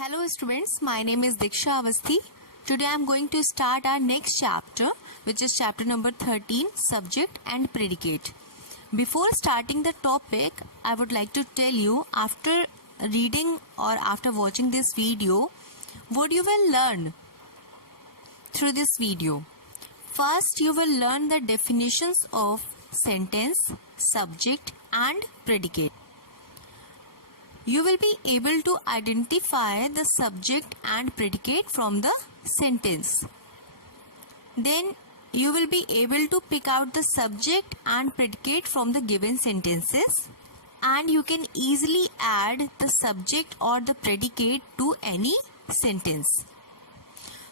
Hello students, my name is Diksha Avasthi. Today I am going to start our next chapter, which is chapter number 13, subject and predicate. Before starting the topic, I would like to tell you, after reading or after watching this video, what you will learn through this video. First, you will learn the definitions of sentence, subject and predicate. You will be able to identify the subject and predicate from the sentence. Then you will be able to pick out the subject and predicate from the given sentences, and you can easily add the subject or the predicate to any sentence.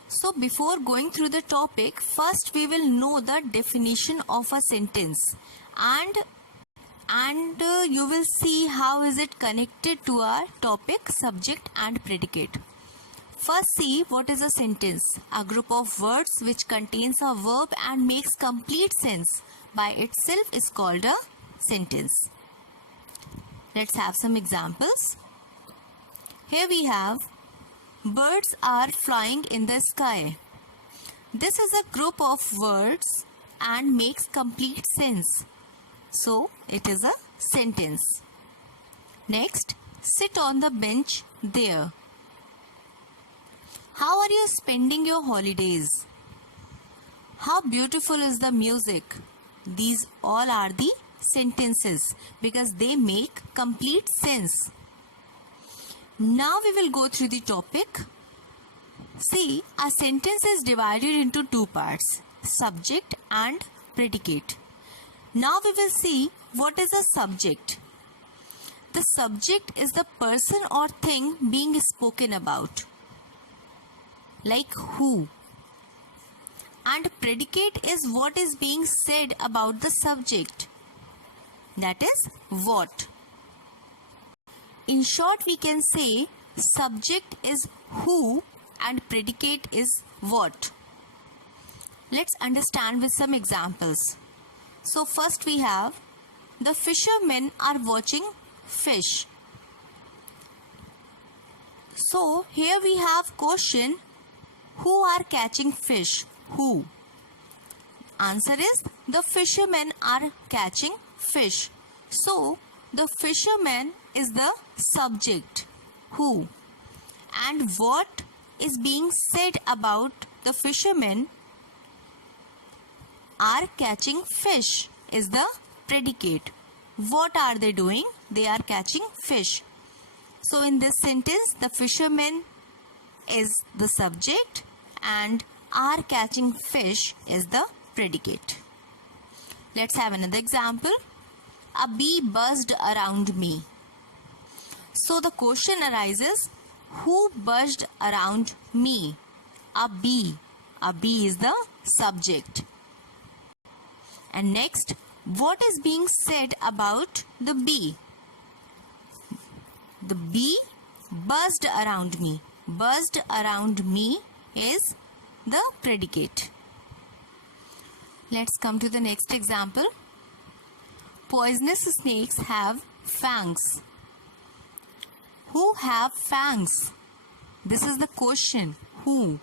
So before going through the topic, first we will know the definition of a sentence and you will see how is it connected to our topic, subject and predicate. First, see what is a sentence. A group of words which contains a verb and makes complete sense by itself is called a sentence. Let's have some examples. Here we have birds are flying in the sky. This is a group of words and makes complete sense. So, it is a sentence. Next, sit on the bench there. How are you spending your holidays? How beautiful is the music? These all are the sentences because they make complete sense. Now we will go through the topic. See, a sentence is divided into two parts, subject and predicate. Now we will see what is a subject. The subject is the person or thing being spoken about, like who. And predicate is what is being said about the subject, that is what. In short, we can say subject is who and predicate is what. Let's understand with some examples. So first we have, the fishermen are watching fish. So here we have question, who are catching fish? Who? Answer is, the fishermen are catching fish. So the fisherman is the subject, who. And what is being said about the fishermen are catching fish is the predicate. What are they doing? They are catching fish. So in this sentence, the fishermen is the subject and are catching fish is the predicate. Let's have another example. A bee buzzed around me. So the question arises, who buzzed around me? A bee. A bee is the subject. And next, what is being said about the bee? The bee buzzed around me. Buzzed around me is the predicate. Let's come to the next example. Poisonous snakes have fangs. Who have fangs? This is the question. Who?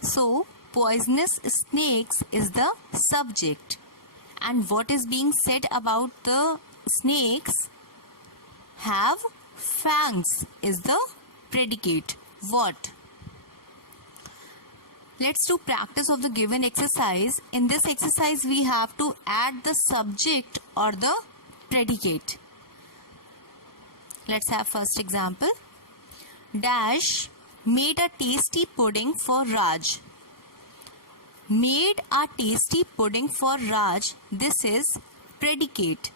So, poisonous snakes is the subject. And what is being said about the snakes have fangs is the predicate. What? Let's do practice of the given exercise. In this exercise, we have to add the subject or the predicate. Let's have first example. Dash made a tasty pudding for Raj. Made a tasty pudding for Raj. This is predicate.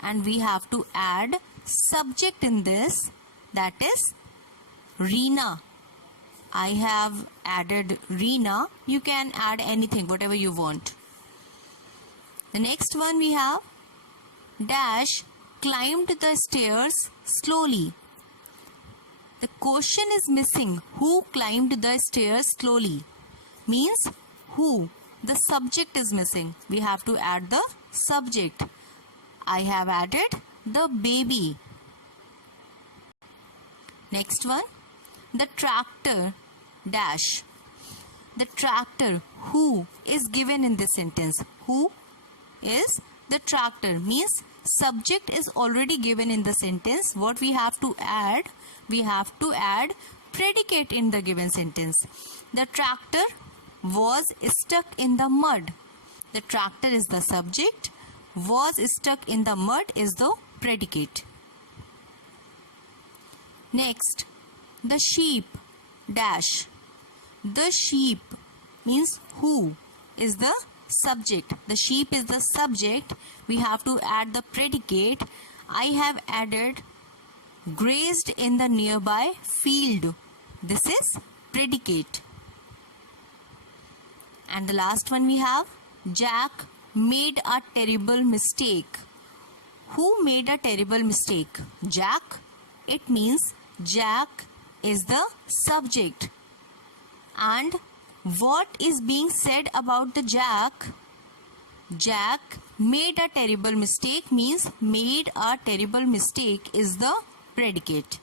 And we have to add subject in this, that is Reena. I have added Reena. You can add anything, whatever you want. The next one we have, Dash climbed the stairs slowly. The question is missing. Who climbed the stairs slowly? Means who? The subject is missing. We have to add the subject. I have added the baby. Next one. the tractor dash. The tractor who is given in this sentence. Who is the tractor means subject is already given in the sentence. What we have to add? We have to add predicate in the given sentence. The tractor was stuck in the mud. The tractor is the subject. Was stuck in the mud is the predicate. Next, the sheep dash. The sheep means who is the subject. The sheep is the subject. We have to add the predicate. I have added grazed in the nearby field. This is predicate. And the last one we have Jack made a terrible mistake. Who made a terrible mistake? Jack. It means Jack is the subject. And what is being said about the Jack? Jack made a terrible mistake means made a terrible mistake is the predicate.